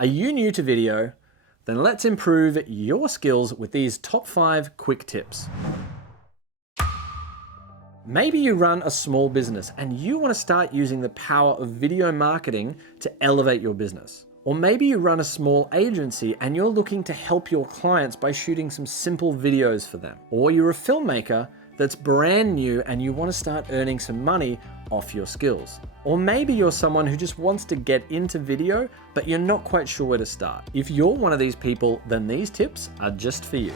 Are you new to video? Then let's improve your skills with these top 5 quick tips. Maybe you run a small business and you want to start using the power of video marketing to elevate your business. Or maybe you run a small agency and you're looking to help your clients by shooting some simple videos for them. Or you're a filmmaker that's brand new and you want to start earning some money off your skills. Or maybe you're someone who just wants to get into video, but you're not quite sure where to start. If you're one of these people, then these tips are just for you.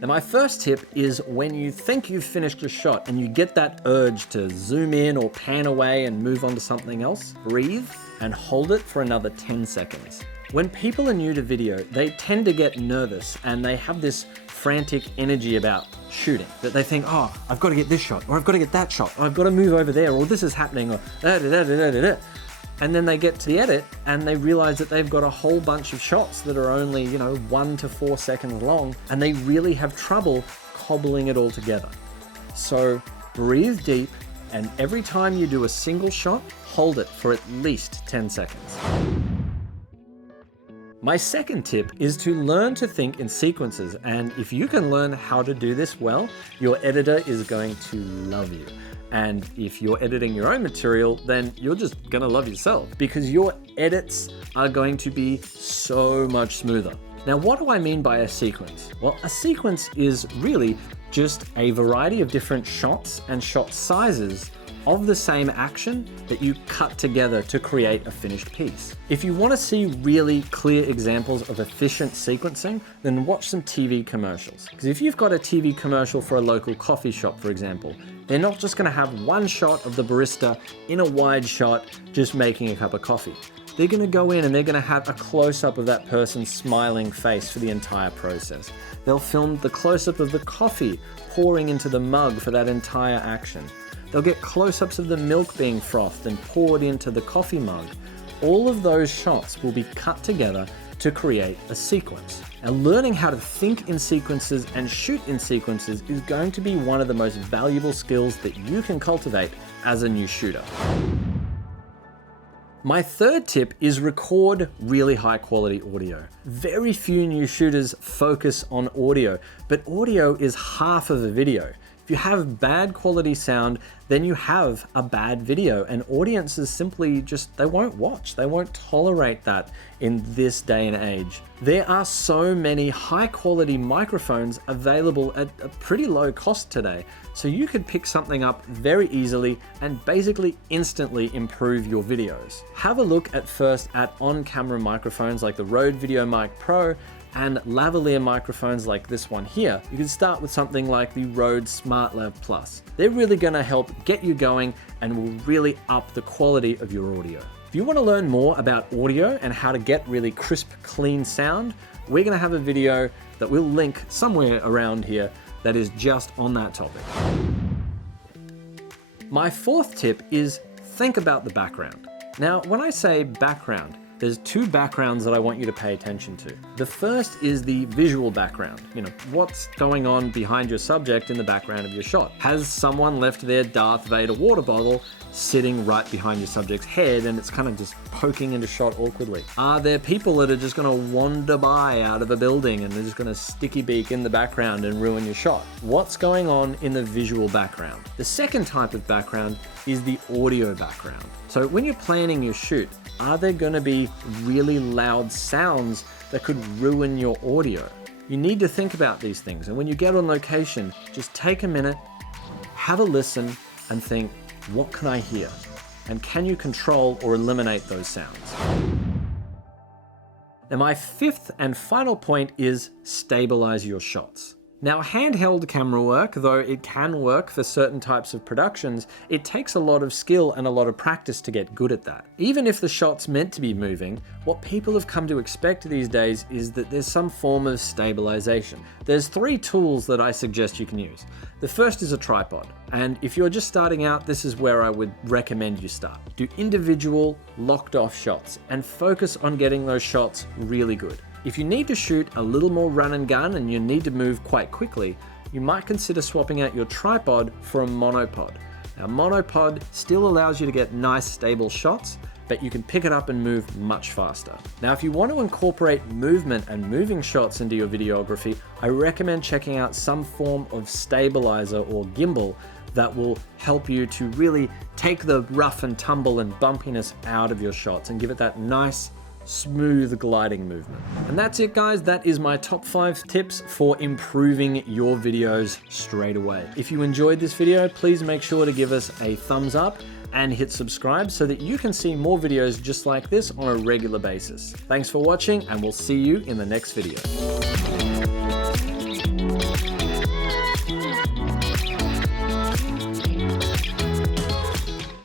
Now, my first tip is when you think you've finished a shot and you get that urge to zoom in or pan away and move on to something else, breathe and hold it for another 10 seconds. When people are new to video, they tend to get nervous and they have this frantic energy about shooting, that they think, oh, I've got to get this shot, or I've got to get that shot, or I've got to move over there, or this is happening, or and then they get to the edit and they realize that they've got a whole bunch of shots that are only, 1 to 4 seconds long, and they really have trouble cobbling it all together. So breathe deep, and every time you do a single shot, hold it for at least 10 seconds. My second tip is to learn to think in sequences, and if you can learn how to do this well, your editor is going to love you. And if you're editing your own material, then you're just gonna love yourself because your edits are going to be so much smoother. Now, what do I mean by a sequence? Well, a sequence is really just a variety of different shots and shot sizes of the same action that you cut together to create a finished piece. If you want to see really clear examples of efficient sequencing, then watch some TV commercials. Because if you've got a TV commercial for a local coffee shop, for example, they're not just going to have one shot of the barista in a wide shot just making a cup of coffee. They're going to go in and they're going to have a close-up of that person's smiling face for the entire process. They'll film the close-up of the coffee pouring into the mug for that entire action. They'll get close-ups of the milk being frothed and poured into the coffee mug. All of those shots will be cut together to create a sequence. And learning how to think in sequences and shoot in sequences is going to be one of the most valuable skills that you can cultivate as a new shooter. My third tip is record really high quality audio. Very few new shooters focus on audio, but audio is half of a video. If you have bad quality sound, then you have a bad video, and audiences simply they won't watch. They won't tolerate that in this day and age. There are so many high quality microphones available at a pretty low cost today. So you could pick something up very easily and basically instantly improve your videos. Have a look at first at on-camera microphones like the Rode VideoMic Pro and lavalier microphones like this one here. You can start with something like the Rode SmartLav Plus. They're really gonna help get you going and will really up the quality of your audio. If you wanna learn more about audio and how to get really crisp, clean sound, we're gonna have a video that we'll link somewhere around here that is just on that topic. My fourth tip is think about the background. Now, when I say background, there's 2 backgrounds that I want you to pay attention to. The first is the visual background. What's going on behind your subject in the background of your shot? Has someone left their Darth Vader water bottle sitting right behind your subject's head and it's kind of just poking into shot awkwardly? Are there people that are just gonna wander by out of a building and they're just gonna sticky beak in the background and ruin your shot? What's going on in the visual background? The second type of background is the audio background. So when you're planning your shoot, are there gonna be really loud sounds that could ruin your audio? You need to think about these things. And when you get on location, just take a minute, have a listen and think, what can I hear? And can you control or eliminate those sounds? Now, my fifth and final point is stabilize your shots. Now, handheld camera work, though it can work for certain types of productions, it takes a lot of skill and a lot of practice to get good at that. Even if the shot's meant to be moving, what people have come to expect these days is that there's some form of stabilization. There's 3 tools that I suggest you can use. The first is a tripod, and if you're just starting out, this is where I would recommend you start. Do individual, locked off shots and focus on getting those shots really good. If you need to shoot a little more run and gun and you need to move quite quickly, you might consider swapping out your tripod for a monopod. Now, monopod still allows you to get nice stable shots, but you can pick it up and move much faster. Now, if you want to incorporate movement and moving shots into your videography, I recommend checking out some form of stabilizer or gimbal that will help you to really take the rough and tumble and bumpiness out of your shots and give it that nice, smooth gliding movement. And that's it, guys. That is my top 5 tips for improving your videos straight away. If you enjoyed this video, please make sure to give us a thumbs up and hit subscribe so that you can see more videos just like this on a regular basis. Thanks for watching, and we'll see you in the next video.